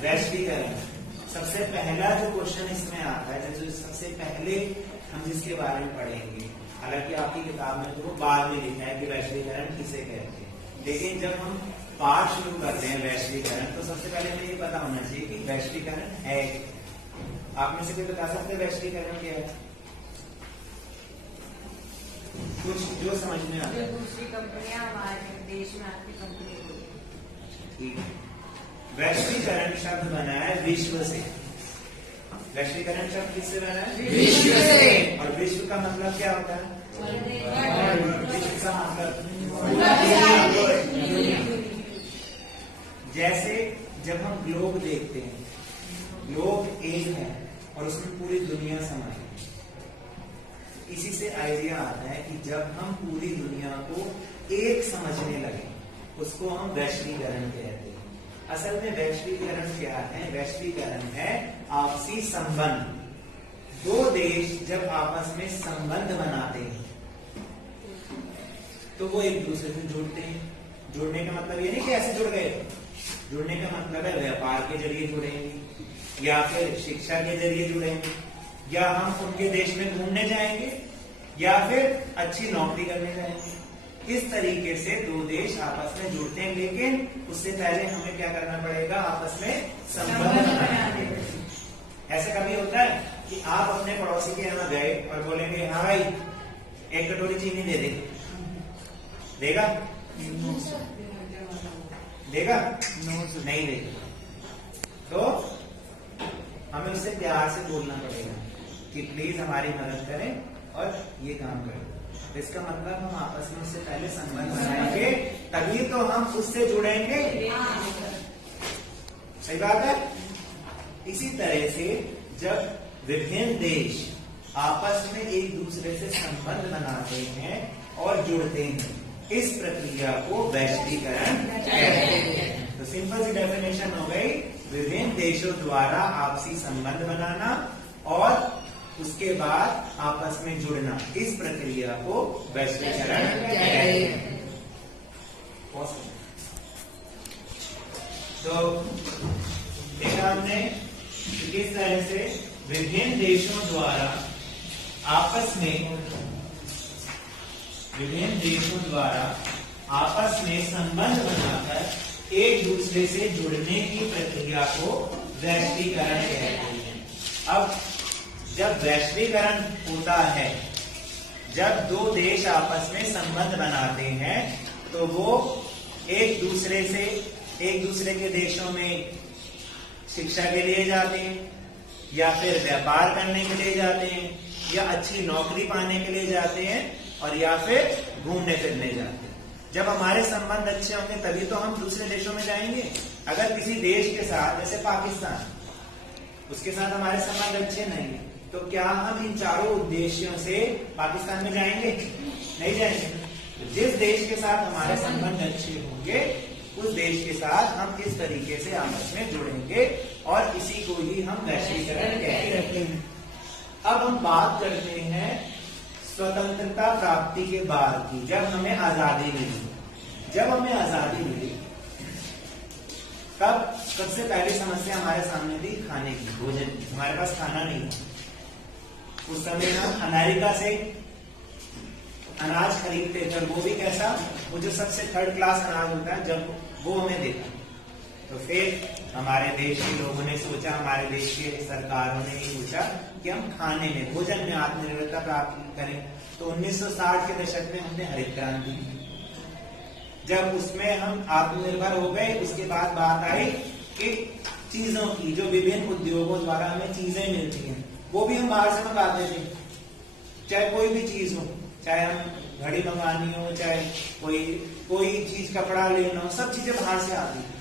वैश्वीकरण सबसे पहला जो क्वेश्चन इसमें आता है, जो सबसे पहले हम जिसके बारे में पढ़ेंगे, हालांकि आपकी किताब में तो वो बाद में लिखा है कि वैश्वीकरण किसे कहते हैं, लेकिन जब हम पाठ शुरू करते हैं वैश्वीकरण तो सबसे पहले हमें ये पता होना चाहिए कि वैश्वीकरण है। आप में से कोई बता सकते हैं वैश्वीकरण क्या है? कुछ जो समझ में आता है। दूसरी कंपनियां हमारे देश में आपकी कंपनी को। ठीक है, वैश्वीकरण शब्द बना है विश्व से। वैश्वीकरण शब्द किससे बना है? विश्व से। और विश्व का मतलब क्या होता है? विश्व का मतलब जैसे जब हम ग्लोब देखते हैं, ग्लोब एक है और उसमें पूरी दुनिया समाई है। इसी से आइडिया आता है कि जब हम पूरी दुनिया को एक समझने लगे उसको हम वैश्वीकरण कहते हैं। असल में वैश्वीकरण क्या है? वैश्वीकरण है आपसी संबंध। दो देश जब आपस में संबंध बनाते हैं तो वो एक दूसरे से जुड़ते हैं। जुड़ने का मतलब ये नहीं कि ऐसे जुड़ गए, जुड़ने का मतलब है व्यापार के जरिए जुड़ेंगे या फिर शिक्षा के जरिए जुड़ेंगे या हम उनके देश में घूमने जाएंगे या फिर अच्छी नौकरी करने जाएंगे। इस तरीके से दो देश आपस में जुड़ते हैं, लेकिन उससे पहले हमें क्या करना पड़ेगा? आपस में संबंध बनाना पड़ेगा। ऐसा कभी होता है कि आप अपने पड़ोसी के यहाँ गए और बोलेंगे हाँ भाई एक कटोरी चीनी दे दे, देगा? देगा? नहीं देगा। तो हमें उससे प्यार से बोलना पड़ेगा कि प्लीज हमारी मदद करें और ये काम करें। तो इसका मतलब हम आपस में उससे पहले संबंध बनाएंगे तभी तो हम उससे जुड़ेंगे। सही बात है। इसी तरह से जब विभिन्न देश आपस में एक दूसरे से संबंध बनाते हैं और जुड़ते हैं, इस प्रक्रिया को वैश्वीकरण कहते हैं। तो सिंपल सी डेफिनेशन हो गई, विभिन्न देशों द्वारा आपसी संबंध बनाना और उसके बाद आपस में जुड़ना, इस प्रक्रिया को वैश्वीकरण कहते हैं। तो देखा हमने किस तरह से विभिन्न देशों द्वारा आपस में संबंध बनाकर एक दूसरे से जुड़ने की प्रक्रिया को वैश्वीकरण कहते हैं। अब जब वैश्वीकरण होता है, जब दो देश आपस में संबंध बनाते हैं तो वो एक दूसरे के देशों में शिक्षा के लिए जाते हैं या फिर व्यापार करने के लिए जाते हैं या अच्छी नौकरी पाने के लिए जाते हैं और या फिर घूमने फिरने जाते हैं। जब हमारे संबंध अच्छे होंगे तभी तो हम दूसरे देशों में जाएंगे। अगर किसी देश के साथ, जैसे पाकिस्तान, उसके साथ हमारे संबंध अच्छे नहीं है तो क्या हम इन चारों उद्देश्यों से पाकिस्तान में जाएंगे? नहीं जाएंगे। जिस देश के साथ हमारे संबंध अच्छे होंगे उस देश के साथ हम इस तरीके से आपस में जुड़ेंगे और इसी को ही हम वैश्वीकरण कहते हैं। अब हम बात करते हैं स्वतंत्रता प्राप्ति के बाद की, जब हमें आजादी मिली। जब हमें आजादी मिली तब सबसे पहली समस्या हमारे सामने थी खाने की, भोजन की। हमारे पास खाना नहीं था। उस समय हम अमेरिका से अनाज खरीदते थे, वो भी कैसा? वो जो सबसे थर्ड क्लास अनाज होता है, जब वो हमें देखा तो फिर हमारे देश के लोगों ने सोचा, हमारे देश के सरकारों ने सोचा कि हम खाने में, भोजन में आत्मनिर्भरता प्राप्त करें। तो 1960 के दशक में हमने हरित क्रांति की। जब उसमें हम आत्मनिर्भर हो गए, उसके बाद बात आई कि चीजों की, जो विभिन्न उद्योगों द्वारा हमें चीजें मिलती हैं वो भी हम बाहर से मंगाते थे। चाहे कोई भी चीज हो, चाहे हम घड़ी मंगानी हो, चाहे कोई चीज कपड़ा लेना हो, सब चीजें बाहर से आती हैं।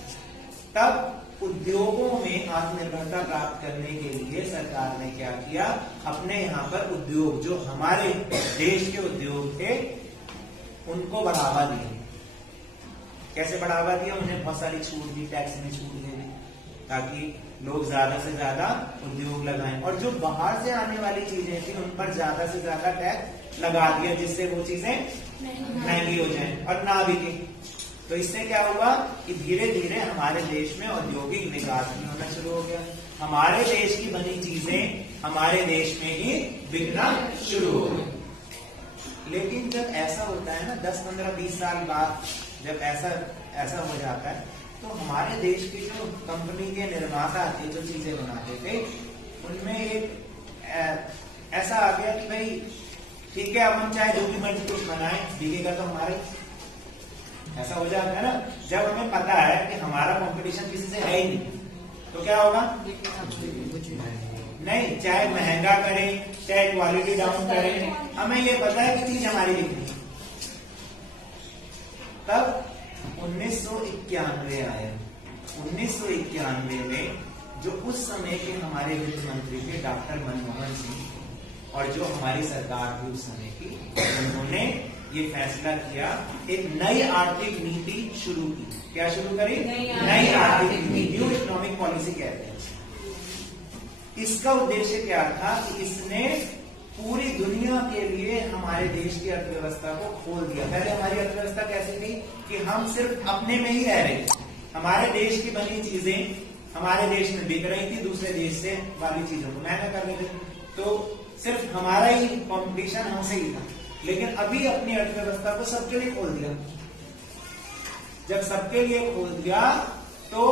तब उद्योगों में आत्मनिर्भरता प्राप्त करने के लिए सरकार ने क्या किया? अपने यहाँ पर उद्योग, जो हमारे देश के उद्योग थे, उनको बढ़ावा दिया। कैसे बढ़ावा दिया? उन्हें बहुत सारी छूट दी, टैक्स में छूट दे दी ताकि लोग ज्यादा से ज्यादा उद्योग लगाएं। और जो बाहर से आने वाली चीजें थी उन पर ज्यादा से ज्यादा टैक्स लगा दिया, जिससे वो चीजें महंगी हो जाएं और ना बिके। तो इससे क्या हुआ कि धीरे धीरे हमारे देश में औद्योगिक विकास भी होना शुरू हो गया। हमारे देश की बनी चीजें हमारे देश में ही बिकना शुरू हो गई। लेकिन जब ऐसा होता है ना 10, 15, 20 साल बाद जब ऐसा हो जाता है तो हमारे देश की जो कंपनी के निर्माता थे जो चीजें बनाते थे उनमें एक ऐसा आ गया कि भाई ठीक है अब हम चाहे जो भी मर्जी कुछ बनाए बिकेगा तो हमारे। ऐसा हो जाता है ना जब हमें पता है कि हमारा कंपटीशन किसी से है ही नहीं तो क्या होगा, नहीं चाहे महंगा करें चाहे क्वालिटी डाउन करें, हमें ये पता है कि चीज हमारी बिकनी। तब 1991 आया। 1991 में जो उस समय के हमारे वित्त मंत्री थे डॉक्टर मनमोहन सिंह और जो हमारी सरकार थी उस समय की, उन्होंने ये फैसला किया, एक नई आर्थिक नीति शुरू की। क्या शुरू करी? नई आर्थिक नीति, न्यू इकोनॉमिक पॉलिसी कहते हैं। इसका उद्देश्य क्या था कि इसने पूरी दुनिया के लिए हमारे देश की अर्थव्यवस्था को खोल दिया। पहले हमारी अर्थव्यवस्था कैसी थी कि हम सिर्फ अपने में ही रह रहे थे, हमारे देश की बनी चीजें हमारे देश में बिक रही थी, दूसरे देश से वाली चीजों को महंगा कर रहे थे, तो सिर्फ हमारा ही कंपटीशन हमसे ही था। लेकिन अभी अपनी अर्थव्यवस्था को सबके लिए खोल दिया। जब सबके लिए खोल दिया तो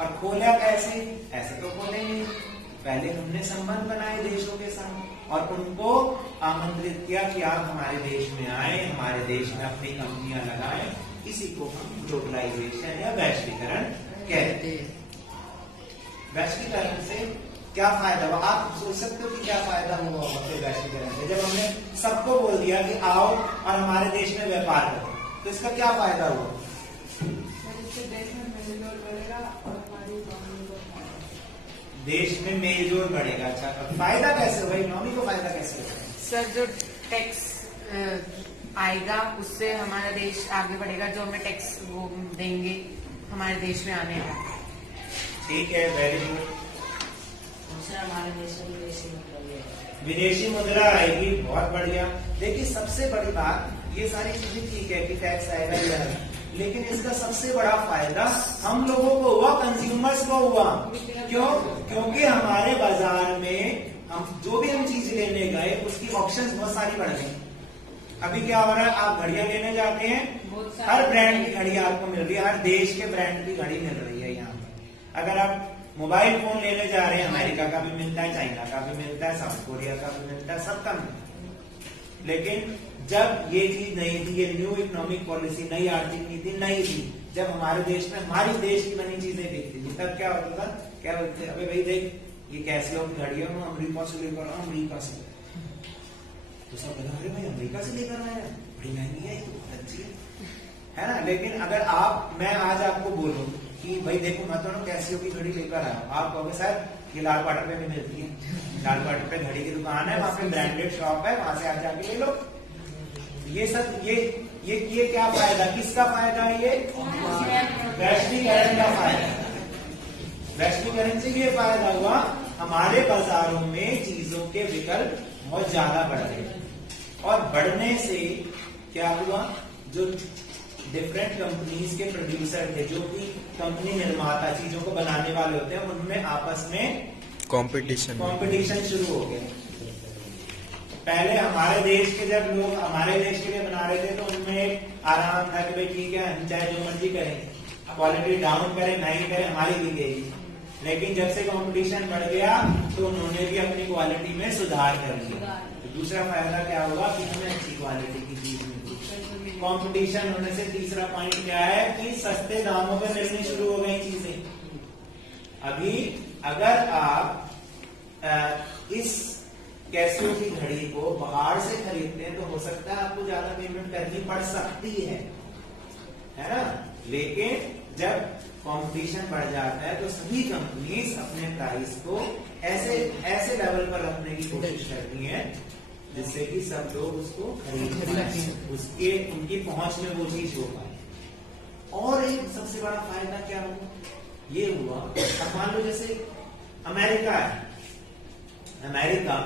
और खोला कैसे? ऐसे तो खोले नहीं, पहले हमने संबंध बनाए देशों के साथ और उनको आमंत्रित किया कि आप हमारे देश में आए, हमारे देश में अपनी कंपनियां लगाएं। इसी को हम ग्लोबलाइजेशन या वैश्वीकरण कहते हैं। वैश्वीकरण से क्या फायदा हुआ? आप सोच सकते हो कि क्या फायदा हुआ वैश्वीकरण से? जब हमने सबको बोल दिया कि आओ और हमारे देश में व्यापार करो, तो इसका क्या फायदा हुआ? देश में मेलजोल बढ़ेगा। अच्छा, फायदा कैसे होगा? इकोनॉमी को फायदा कैसे होगा? सर जो टैक्स आएगा उससे हमारा देश आगे बढ़ेगा, जो हमें टैक्स वो देंगे हमारे देश में आने का। ठीक है, वेरी गुड। हमारे देश में विदेशी मुद्रा आएगी, बहुत बढ़िया। देखिए सबसे बड़ी बात, ये सारी चीजें ठीक है कि टैक्स आएगा या, लेकिन इसका सबसे बड़ा फायदा हम लोगों को हुआ, कंज्यूमर्स को हुआ। क्यों? क्योंकि हमारे बाजार में हम जो भी हम चीज लेने गए उसकी ऑप्शंस बहुत सारी बढ़ गई। अभी क्या हो रहा है, आप घड़ियां लेने जाते हैं, हर ब्रांड की घड़ी आपको मिल रही है, हर देश के ब्रांड की घड़ी मिल रही है यहाँ पर। अगर आप मोबाइल फोन लेने जा रहे हैं, अमेरिका का भी मिलता है, चाइना का भी मिलता है, साउथ कोरिया का भी मिलता है, सबका मिलता है। लेकिन जब ये चीज नहीं थी, ये न्यू इकोनॉमिक पॉलिसी, नई आर्थिक नीति नहीं थी, जब हमारे देश में हमारी देश की बनी चीजें बिकती थी, तब क्या होता था? क्या बोलते, अबे भाई देख ये कैसे हो घड़ी है, मैं अमरीका से लेकर आया, अमरीका से। तो सब लगा, अरे भाई अमरीका से लेकर आया, बड़ी महंगी है, तो अच्छी है ना। लेकिन अगर मैं आज आपको बोलूं कि भाई देखो मैं तो कैसियो की घड़ी लेकर आया, आप कहोगे सर ये लाल क्वार्टर पे भी मिलती है, लाल क्वार्टर पे घड़ी की दुकान है, वहां पे ब्रांडेड शॉप है, वहां से आप जाके ले लो। ये सब ये क्या फायदा? किसका फायदा है? ये वैश्वीकरण का फायदा। वैश्वीकरण से ये फायदा हुआ, हमारे बाजारों में चीजों के विकल्प बहुत ज्यादा बढ़ गए और बढ़ने से क्या हुआ, जो डिफरेंट कंपनीज के प्रोड्यूसर थे, जो कि कंपनी निर्माता चीजों को बनाने वाले होते हैं, उनमें आपस में कंपटीशन शुरू हो गया। पहले हमारे देश के जब लोग हमारे देश के लिए बना रहे थे तो उनमें आराम था कि भाई ठीक है हम चाहे जो मर्जी करें, क्वालिटी डाउन करें नहीं करें हमारी भी गई। लेकिन जब से कंपटीशन बढ़ गया तो उन्होंने भी अपनी क्वालिटी में सुधार कर लिया। तो दूसरा फायदा क्या हुआ कि हमें अच्छी क्वालिटी की चीज मिली। कंपटीशन होने से तीसरा पॉइंट क्या है कि सस्ते दामों पर मिलनी शुरू हो गई चीजें। अभी अगर आप इस कैसियो की घड़ी को बाहर से खरीदते हैं तो हो सकता है आपको ज्यादा पेमेंट करनी पड़ सकती है ना। लेकिन जब कंपटीशन बढ़ जाता है तो सभी कंपनीज अपने प्राइस को ऐसे लेवल पर रखने की कोशिश करती हैं जिससे कि सब लोग उसको खरीद पाए, उसके उनकी पहुंच में वो चीज हो पाए। और एक सबसे बड़ा फायदा क्या हुआ, ये हुआ अब मान लो जैसे अमेरिका है, अमेरिका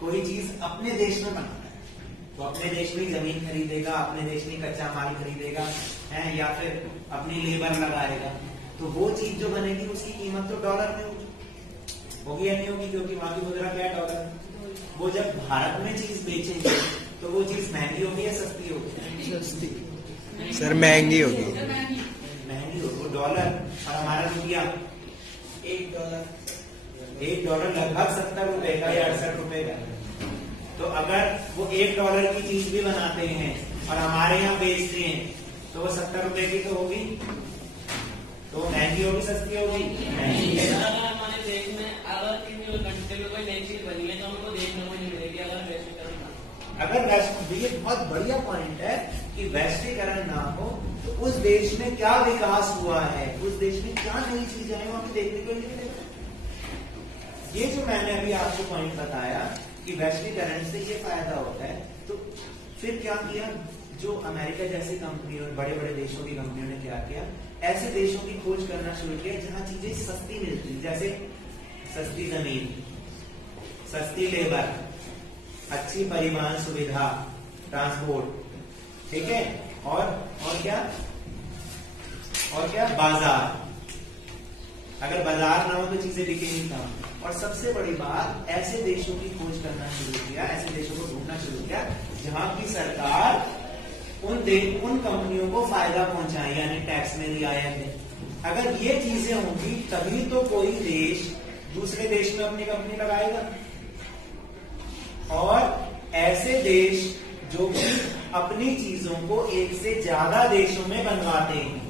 कोई चीज अपने देश में बनाता है, वो अपने देश में जमीन खरीदेगा, अपने देश में कच्चा माल खरीदेगा, है, या फिर अपनी लेबर लगाएगा, तो वो चीज जो बनेगी उसकी कीमत तो डॉलर में होगी या नहीं होगी, क्योंकि वहां की मुद्रा क्या है, डॉलर। वो जब भारत में चीज बेचेंगे तो वो चीज महंगी होगी या सस्ती होगी? सस्ती सर, महंगी होगी। महंगी होगी। वो डॉलर और हमारा रुपया, एक डॉलर लगभग 70 रुपए का या 68 रुपए का। तो अगर वो $1 की चीज भी बनाते हैं और हमारे यहाँ बेचते हैं तो वो 70 रुपए की तो होगी, तो महंगी होगी सस्ती होगी? महंगी है। हमारे देश में अगर किसी घंटे में कोई नई चीज बनी है तो हमको देखने को नहीं मिलेगी अगर वैश्वीकरण ना। अगर ये बहुत बढ़िया पॉइंट है कि वैश्वीकरण ना हो तो उस देश में क्या विकास हुआ है, उस देश में क्या नई चीजें आई, वो हमें देखने को नहीं मिलेगा। ये जो मैंने अभी आपको पॉइंट बताया कि वैश्वीकरण से ये फायदा होता है, तो फिर क्या किया, जो अमेरिका जैसी कंपनी और बड़े बड़े देशों की कंपनियों ने क्या किया, ऐसे देशों की खोज करना शुरू किया जहां चीजें सस्ती मिलती, जैसे सस्ती जमीन, सस्ती लेबर, अच्छी परिवहन सुविधा, ट्रांसपोर्ट, ठीक है, और क्या बाजार। अगर बाजार ना हो तो चीजें बिकेंगी कहाँ। और सबसे बड़ी बात, ऐसे देशों की खोज करना शुरू किया, ऐसे देशों को ढूंढना शुरू किया जहां की सरकार उन कंपनियों को फायदा पहुंचाए, यानी टैक्स में रियायत दे। अगर ये चीजें होंगी तभी तो कोई देश दूसरे देश में अपनी कंपनी लगाएगा। और ऐसे देश जो कि अपनी चीजों को एक से ज्यादा देशों में बनवाते हैं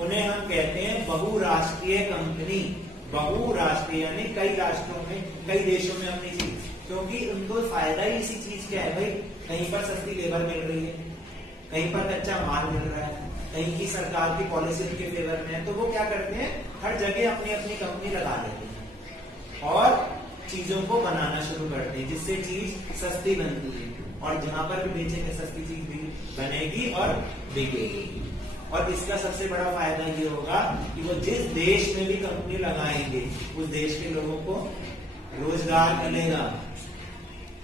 उन्हें हम कहते हैं बहुराष्ट्रीय कंपनी। बहुराष्ट्रीय यानी कई राष्ट्रों में, कई देशों में अपनी चीज, क्योंकि उनको फायदा ही इसी चीज का है भाई, कहीं पर सस्ती लेबर मिल रही है, कहीं पर कच्चा माल मिल रहा है, कहीं की सरकार की पॉलिसी उनके फेवर में है, तो वो क्या करते हैं, हर जगह अपनी अपनी कंपनी लगा लेते हैं और चीजों को बनाना शुरू करते हैं जिससे चीज सस्ती बनती है, और जहां पर भी बेचेंगे सस्ती चीज भी बनेगी और बिकेगी। और इसका सबसे बड़ा फायदा ये होगा कि वो जिस देश में भी कंपनी लगाएंगे उस देश के लोगों को रोजगार मिलेगा।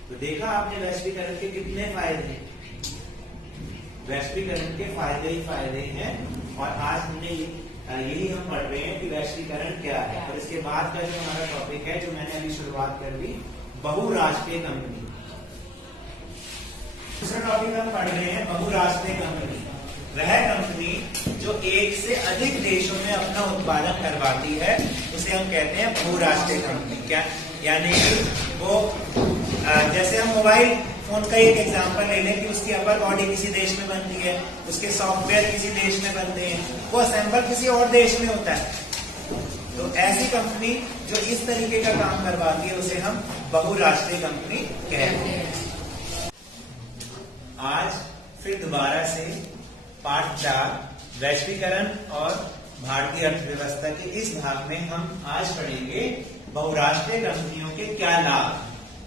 तो देखा आपने वैश्वीकरण के कितने फायदे हैं, वैश्वीकरण के फायदे ही फायदे हैं। और आज हमने यही हम पढ़ रहे हैं कि वैश्वीकरण क्या है। और इसके बाद का जो हमारा टॉपिक है, जो मैंने अभी शुरुआत कर दी, बहुराष्ट्रीय कंपनी। दूसरा टॉपिक हम पढ़ रहे हैं बहुराष्ट्रीय कंपनी। वह कंपनी जो एक से अधिक देशों में अपना उत्पादन करवाती है उसे हम कहते हैं बहुराष्ट्रीय कंपनी। क्या यानी वो जैसे हम मोबाइल फोन का एक एग्जांपल ले लें कि उसकी अपर बॉडी किसी देश में बनती है, उसके सॉफ्टवेयर किसी देश में बनते हैं, वो असेंबल किसी और देश में होता है। तो ऐसी कंपनी जो इस तरीके का काम करवाती है उसे हम बहुराष्ट्रीय कंपनी कहते हैं। आज फिर दोबारा से पार्ट 4 वैश्वीकरण और भारतीय अर्थव्यवस्था के इस भाग में हम आज पढ़ेंगे बहुराष्ट्रीय कंपनियों के क्या लाभ,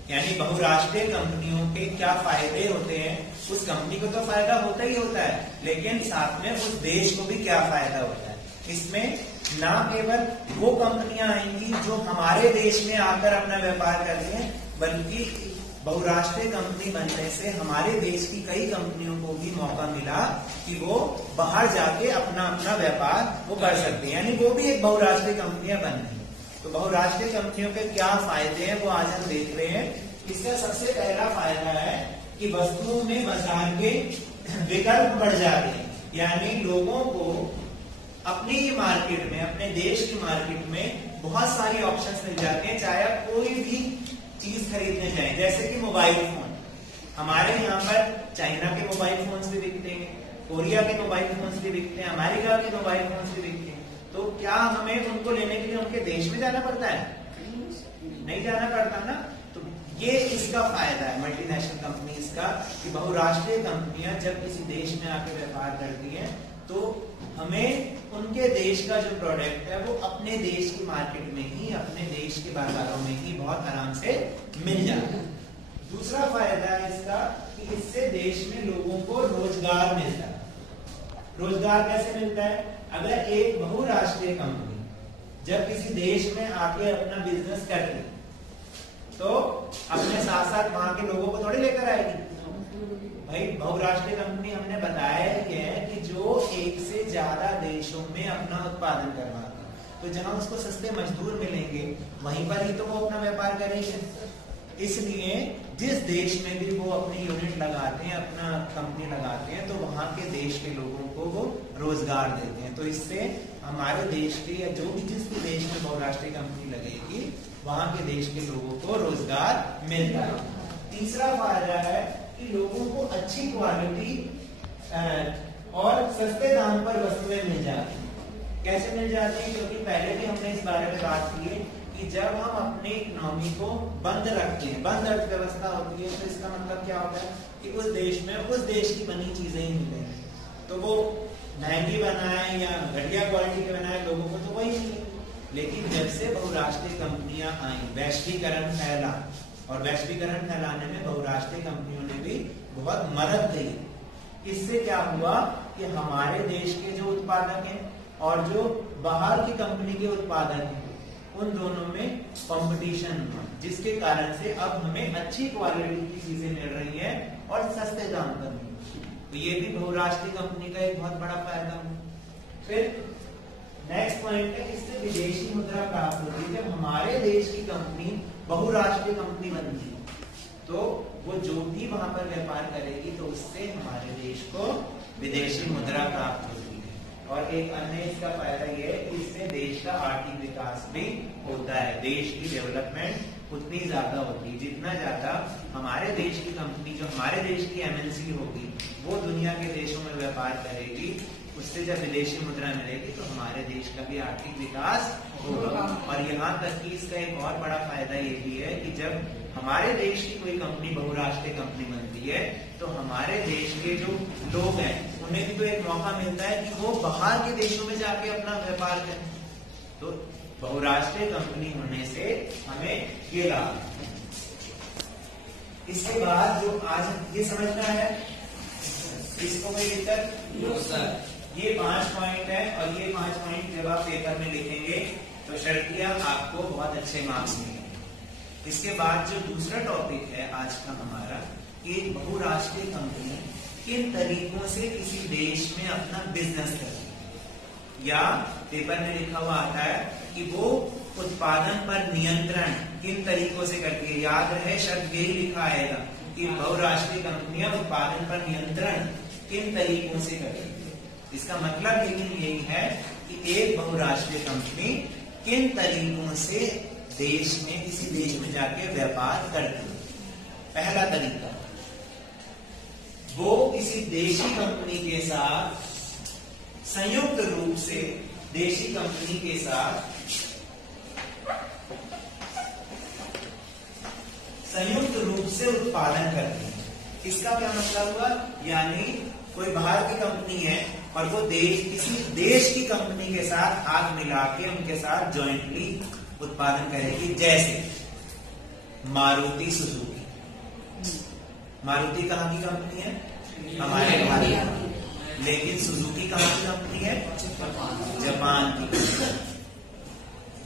यानी बहुराष्ट्रीय कंपनियों के क्या फायदे होते हैं। उस कंपनी को तो फायदा होता ही होता है, लेकिन साथ में उस देश को भी क्या फायदा होता है। इसमें ना केवल वो कंपनियां आएंगी जो हमारे देश में आकर अपना व्यापार कर रही हैं, बल्कि बहुराष्ट्रीय कंपनी बनने से हमारे देश की कई कंपनियों को भी मौका मिला कि वो बाहर जाके अपना अपना व्यापार वो कर सकते हैं, यानी वो भी एक बहुराष्ट्रीय कंपनियां बन रही हैं। तो बहुराष्ट्रीय कंपनियों के क्या फायदे हैं वो आज हम देख रहे हैं। इसका सबसे पहला फायदा है कि वस्तुओं में बाजार के विकल्प बढ़ जाते हैं, यानी लोगों को अपनी ही मार्केट में, अपने देश की मार्केट में बहुत सारी ऑप्शंस मिल जाते हैं, चाहे आप कोई भी चीज खरीदने जाएं। जैसे कि मोबाइल फोन, हमारे यहाँ पर चाइना के मोबाइल फोन्स भी बिकते हैं, कोरिया के मोबाइल फोन्स भी बिकते हैं, अमेरिका के मोबाइल फोन्स भी बिकते हैं। तो क्या हमें उनको लेने के लिए उनके देश में जाना पड़ता है? नहीं जाना पड़ता ना। तो ये इसका फायदा है मल्टीनेशनल कंपनीज का, कि बहुराष्ट्रीय कंपनियां जब किसी देश में आके व्यापार करती हैं तो हमें उनके देश का जो प्रोडक्ट है वो अपने देश की मार्केट में ही, अपने देश के बाजारों में ही बहुत आराम से मिल जाता है। दूसरा फायदा है इसका कि इससे देश में लोगों को रोजगार मिलता है। रोजगार कैसे मिलता है? अगर एक बहुराष्ट्रीय कंपनी जब किसी देश में आके अपना बिजनेस कर रही तो अपने साथ साथ वहां के लोगों को थोड़ी लेकर आएगी, भाई बहुराष्ट्रीय कंपनी हमने बताया है कि जो एक से ज्यादा देशों में अपना उत्पादन करवाता है, तो जहां उसको सस्ते मजदूर मिलेंगे वहीं पर ही तो वो अपना व्यापार करेंगे। इसलिए जिस देश में भी वो अपनी यूनिट लगाते हैं, अपना कंपनी लगाते हैं, तो वहां के देश के लोगों को वो रोजगार देते हैं। तो इससे हमारे देश के या जो भी जिस भी देश में बहुराष्ट्रीय कंपनी लगेगी वहां के देश के लोगों को रोजगार मिलता है। तीसरा फायदा है कि लोगों को अच्छी क्वालिटी और सस्ते दाम पर वस्तुएं मिल जाती हैं। कैसे मिल जाती है? क्योंकि पहले भी हमने इस बारे में बात की है कि जब हम अपनी इकोनॉमी को बंद रखते हैं, बंद अर्थव्यवस्था होती है, तो इसका मतलब क्या होता है कि उस देश में उस देश की बनी चीजें ही मिलेंगी। तो वो महंगी बनाए या घटिया क्वालिटी के बनाए, लोगों को तो वही मिलेगी। लेकिन जब से बहुराष्ट्रीय कंपनियां आई, वैश्वीकरण फैला, और वैश्वीकरण फैलाने में बहुराष्ट्रीय कंपनियों ने भी बहुत मदद दी। इससे क्या हुआ कि हमारे देश के जो उत्पादक हैं और जो बाहर की कंपनी के उत्पादक हैं, उन दोनों में कंपटीशन हुआ, जिसके कारण से अब हमें अच्छी क्वालिटी की चीजें मिल रही है और सस्ते दाम पर मिल रही है। तो ये भी बहुराष्ट्रीय कंपनी का एक बहुत बड़ा फायदा हुआ। फिर नेक्स्ट पॉइंट है, इससे विदेशी मुद्रा प्राप्त होती है। जब हमारे देश की कंपनी बहुराष्ट्रीय कंपनी बनती है, तो वो जो भी वहां पर व्यापार करेगी, तो उससे हमारे देश को विदेशी मुद्रा प्राप्त होती है। और एक अन्य इसका फायदा ये है कि इससे देश का आर्थिक विकास भी होता है। देश की डेवलपमेंट उतनी ज्यादा होती है, जितना ज्यादा हमारे देश की कंपनी, जो हमारे देश की एमएनसी होगी, वो दुनिया के देशों में व्यापार करेगी, उससे जब विदेशी मुद्रा मिलेगी तो हमारे देश का भी आर्थिक विकास होगा। और यहाँ तक कि इसका एक और बड़ा फायदा ये भी है कि जब हमारे देश की कोई कंपनी बहुराष्ट्रीय कंपनी बनती है, तो हमारे देश के जो लोग हैं उन्हें भी तो एक मौका मिलता है कि वो बाहर के देशों में जाके अपना व्यापार करें। तो बहुराष्ट्रीय कंपनी होने से हमें ये लाभ। इसके बाद जो आज ये समझना है, इसको कोई दिक्कत? ये 5 पॉइंट है, और ये 5 पॉइंट जब आप पेपर में लिखेंगे तो शर्तिया आपको बहुत अच्छे मार्क्स मिलेंगे। इसके बाद जो दूसरा टॉपिक है आज का हमारा, कि बहुराष्ट्रीय कंपनी किन तरीकों से किसी देश में अपना बिजनेस करती है, या पेपर में लिखा हुआ आता है कि वो उत्पादन पर नियंत्रण किन तरीकों से करती है। याद रहे, शब्द यही लिखा आएगा कि बहुराष्ट्रीय कंपनियां उत्पादन पर नियंत्रण किन तरीकों से करती है। इसका मतलब यही है कि एक बहुराष्ट्रीय कंपनी किन तरीकों से देश में, किसी देश में जाके व्यापार करती है। पहला तरीका, वो किसी देशी कंपनी के साथ संयुक्त रूप से, देशी कंपनी के साथ संयुक्त रूप से उत्पादन करती है। इसका क्या मतलब हुआ? यानी कोई बाहर की कंपनी है और वो किसी देश की कंपनी के साथ हाथ मिला के उनके साथ जॉइंटली उत्पादन करेगी। जैसे मारुति सुजुकी। मारुति कहाँ की कंपनी है? हमारे भारत की। लेकिन सुजुकी कहाँ की कंपनी है? जापान की।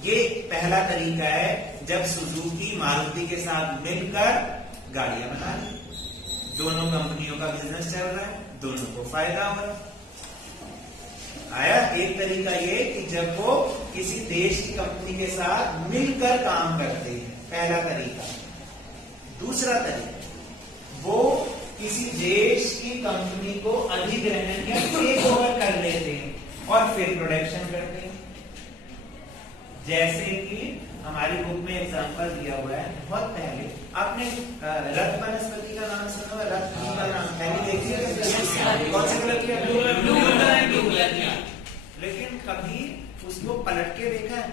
ये पहला तरीका है, जब सुजुकी मारुति के साथ मिलकर गाड़ियां बना रही, दोनों कंपनियों का बिजनेस चल रहा है, दोनों को फायदा हो रहा है। आया एक तरीका ये कि जब वो किसी देश की कंपनी के साथ मिलकर काम करते हैं, पहला तरीका। दूसरा तरीका, वो किसी देश की कंपनी को अधिग्रहण या टेक ओवर कर लेते हैं और फिर प्रोडक्शन करते हैं। जैसे कि हमारी बुक में एग्जांपल दिया हुआ है, बहुत पहले आपने रथ वनस्पति का नाम सुना हुआ? रथ का नाम पहले देखिए, कौन से कलर की? ब्लू कलर की। लेकिन कभी उसको पलट के देखा है?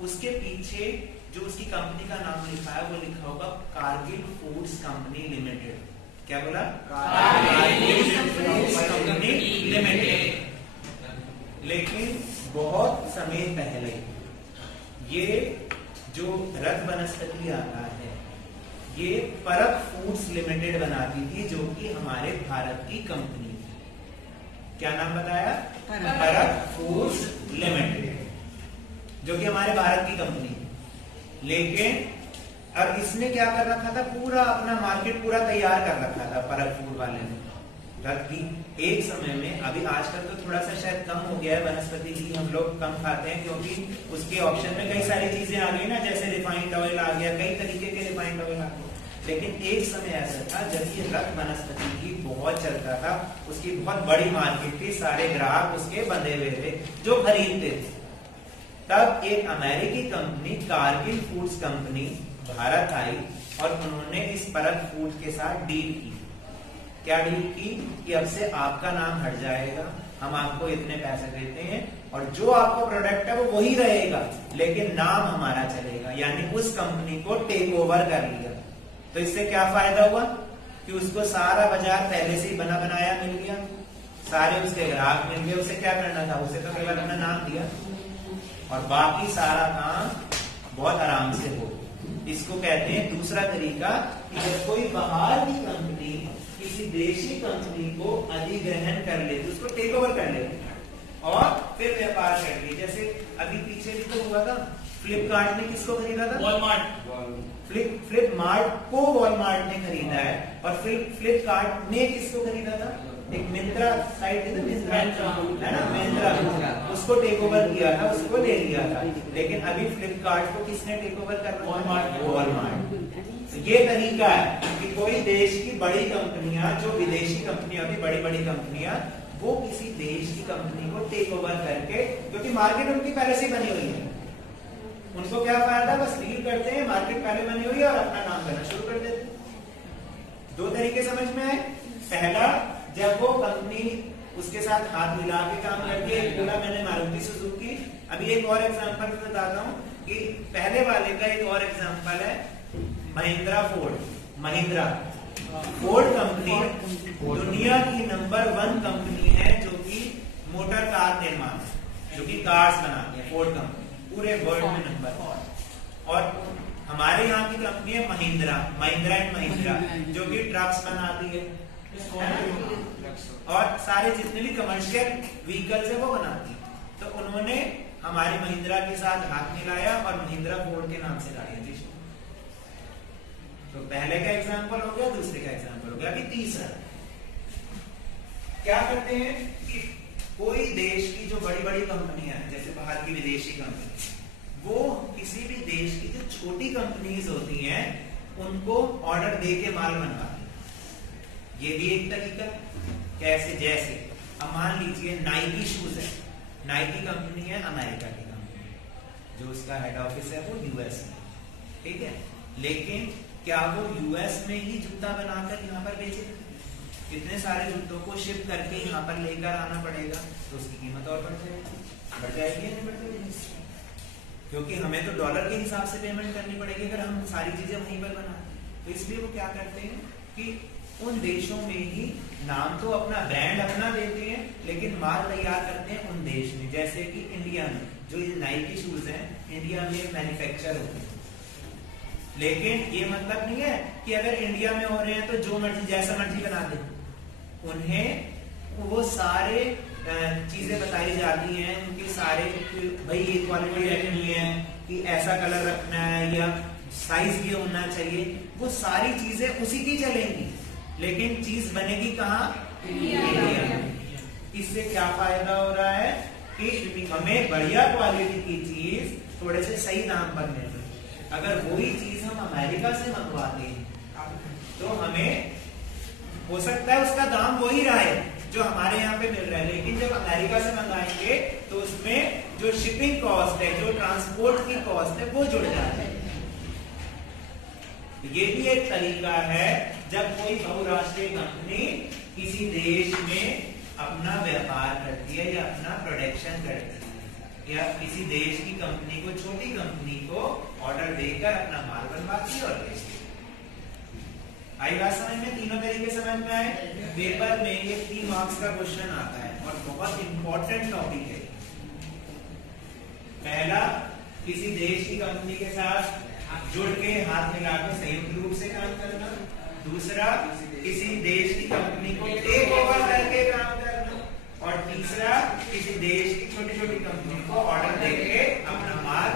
उसके पीछे जो उसकी कंपनी का नाम लिखा है, वो लिखा होगा कारगिल फूड्स कंपनी लिमिटेड। क्या बोला? Kargil foods company limited. लेकिन बहुत समय पहले ये जो रथ वनस्पति आता है, ये परक फूड्स लिमिटेड बनाती थी, जो कि हमारे भारत की कंपनी थी। क्या नाम बताया? परक फूड्स लिमिटेड, जो कि हमारे भारत की कंपनी थी। लेकिन और इसने क्या कर रखा था, पूरा अपना मार्केट पूरा तैयार कर रखा था परग फूड वाले ने। जबकि एक समय में, अभी आजकल तो थोड़ा सा शायद कम हो गया है, वनस्पति घी हम लोग कम खाते हैं क्योंकि उसके ऑप्शन में कई सारी चीजें आ गई ना, जैसे रिफाइंड ऑयल आ गया, कई तरीके के रिफाइंड ऑयल आ गए। लेकिन एक समय ऐसा था जब ये रक्त वनस्पति घी बहुत चलता था, उसकी बहुत बड़ी मार्केट थी, सारे ग्राहक उसके बंधे हुए थे जो खरीदते थे। तब एक अमेरिकी company Cargill foods company Bharat आई और उन्होंने इस परग फूड के साथ डील की। क्या डील की कि अब से आपका नाम हट जाएगा, हम आपको इतने पैसे देते हैं और जो आपका प्रोडक्ट है वो वही रहेगा, लेकिन नाम हमारा चलेगा। यानी उस कंपनी को टेक ओवर कर लिया। तो इससे क्या फायदा हुआ कि उसको सारा बाजार पहले से ही बना बनाया मिल गया, सारे उसके ग्राहक मिल गए। उसे क्या करना था, उसे तो केवल अपना नाम दिया और बाकी सारा काम बहुत आराम से हो। इसको कहते हैं दूसरा तरीका कि जब कोई बाहर की कंपनी किसी देशी कंपनी को अधिग्रहण कर लेती, उसको टेक ओवर कर लेती और फिर व्यापार कर ली। जैसे अभी पीछे भी तो हुआ था, फ्लिपकार्ट ने किसको खरीदा था, वॉलमार्ट। फ्लिपमार्ट को वॉलमार्ट ने खरीदा है और फ्लिपकार्ट ने किसको खरीदा था, एक मिंत्रा साइट थी ना, मिंत्रा है ना, मिंत्रा, उसको टेक ओवर किया था, उसको ले लिया था। लेकिन अभी फ्लिपकार्ट को किसने टेक ओवर कर रहा है, वॉलमार्ट। तो ये तरीका है कि कोई देश की बड़ी कंपनियां, जो विदेशी कंपनियां होती, बड़ी बड़ी कंपनियां, वो किसी देश की कंपनी को टेक ओवर करके, क्योंकि मार्केट उनकी पहले से बनी हुई है, उनको क्या फायदा, बस डील करते हैं, मार्केट पहले बनी हुई है और अपना काम करना शुरू कर देते हैं। दो तरीके समझ में आए। पहला, जब वो कंपनी उसके साथ हाथ मिला के काम करती है। बोला मैंने मारुति सुजुकी। अभी एक और एग्जांपल बताता हूँ कि पहले वाले का एक और एग्जांपल है Mahindra Ford. Mahindra Ford company दुनिया की नंबर 1 कंपनी है जो कि मोटर कार निर्माण, जो कि कार्स बनाती है। फोर्ड कंपनी पूरे वर्ल्ड में नंबर 1। और हमारे यहाँ की कंपनी है महिंद्रा, महिंद्रा एंड महिंद्रा, जो कि ट्रक्स बनाती है और सारे जितने भी कमर्शियल व्हीकल्स है वो बनाती है। तो उन्होंने हमारी महिंद्रा के साथ हाथ मिलाया और महिंद्रा फोर्ड के नाम से गाड़ियां दी। तो पहले का एग्जांपल हो गया, दूसरे का एग्जांपल हो गया। अभी तीसरा क्या करते हैं कि कोई देश की जो बड़ी बड़ी कंपनियां हैं, जैसे बाहर की विदेशी कंपनी, वो किसी भी देश की जो छोटी कंपनीज होती हैं उनको ऑर्डर दे के माल बनवाती है। ये भी एक तरीका। कैसे, जैसे अब मान लीजिए नाइकी शूज है, नाइकी कंपनी है अमेरिका की कंपनी, जो उसका हेड ऑफिस है वो यूएस में, ठीक है। लेकिन क्या वो यूएस में ही जूता बनाकर यहाँ पर बेचेगा? कितने सारे जूतों को शिप करके यहाँ पर लेकर आना पड़ेगा, तो उसकी कीमत और बढ़ जाएगी। बढ़ जाएगी या नहीं बढ़ जाएगी? क्योंकि हमें तो डॉलर के हिसाब से पेमेंट करनी पड़ेगी अगर हम सारी चीजें वहीं पर बनाते। तो इसलिए वो क्या करते हैं कि उन देशों में ही नाम तो अपना ब्रांड अपना देते हैं, लेकिन माल तैयार करते हैं उन देश में। जैसे कि इंडिया में जो ये नाइकी शूज हैं, इंडिया में मैन्युफैक्चर होते हैं। लेकिन ये मतलब नहीं है कि अगर इंडिया में हो रहे हैं तो जो मर्जी जैसा मर्जी बना दे। उन्हें वो सारे चीजें बताई जाती हैं, उनके सारे भाई ये क्वालिटी रखनी है कि ऐसा कलर रखना है या साइज ये होना चाहिए, वो सारी चीजें उसी की चलेंगी। लेकिन चीज बनेगी कहाँ? इंडिया में। इससे क्या फायदा हो रहा है कि हमें बढ़िया क्वालिटी की चीज थोड़े से सही दाम पर मिल रही है। अगर वही चीज हम अमेरिका से मंगवाते हैं तो हमें हो सकता है उसका दाम वही रहे जो हमारे यहाँ पे मिल रहा है, लेकिन जब अमेरिका से मंगाएंगे तो उसमें जो शिपिंग कॉस्ट है, जो ट्रांसपोर्ट की कॉस्ट है, वो जुड़ जाती है। ये भी एक तरीका है जब कोई बहुराष्ट्रीय कंपनी किसी देश में अपना व्यापार करती है या अपना प्रोडक्शन करती है, या किसी देश की कंपनी को, छोटी कंपनी को ऑर्डर देकर अपना माल बनवाती है और बेचती है। आई बात समझ में? तीनों तरीके समझ में आए। पेपर में ये 3 मार्क्स का क्वेश्चन आता है और बहुत इंपॉर्टेंट टॉपिक है। पहला, किसी देश की कंपनी के साथ जुड़ के हाथ मिला के संयुक्त रूप से काम करना। दूसरा, किसी देश की कंपनी को टेक ओवर करके काम करना। और तीसरा, किसी देश की छोटी छोटी कंपनी को ऑर्डर देके अपना माल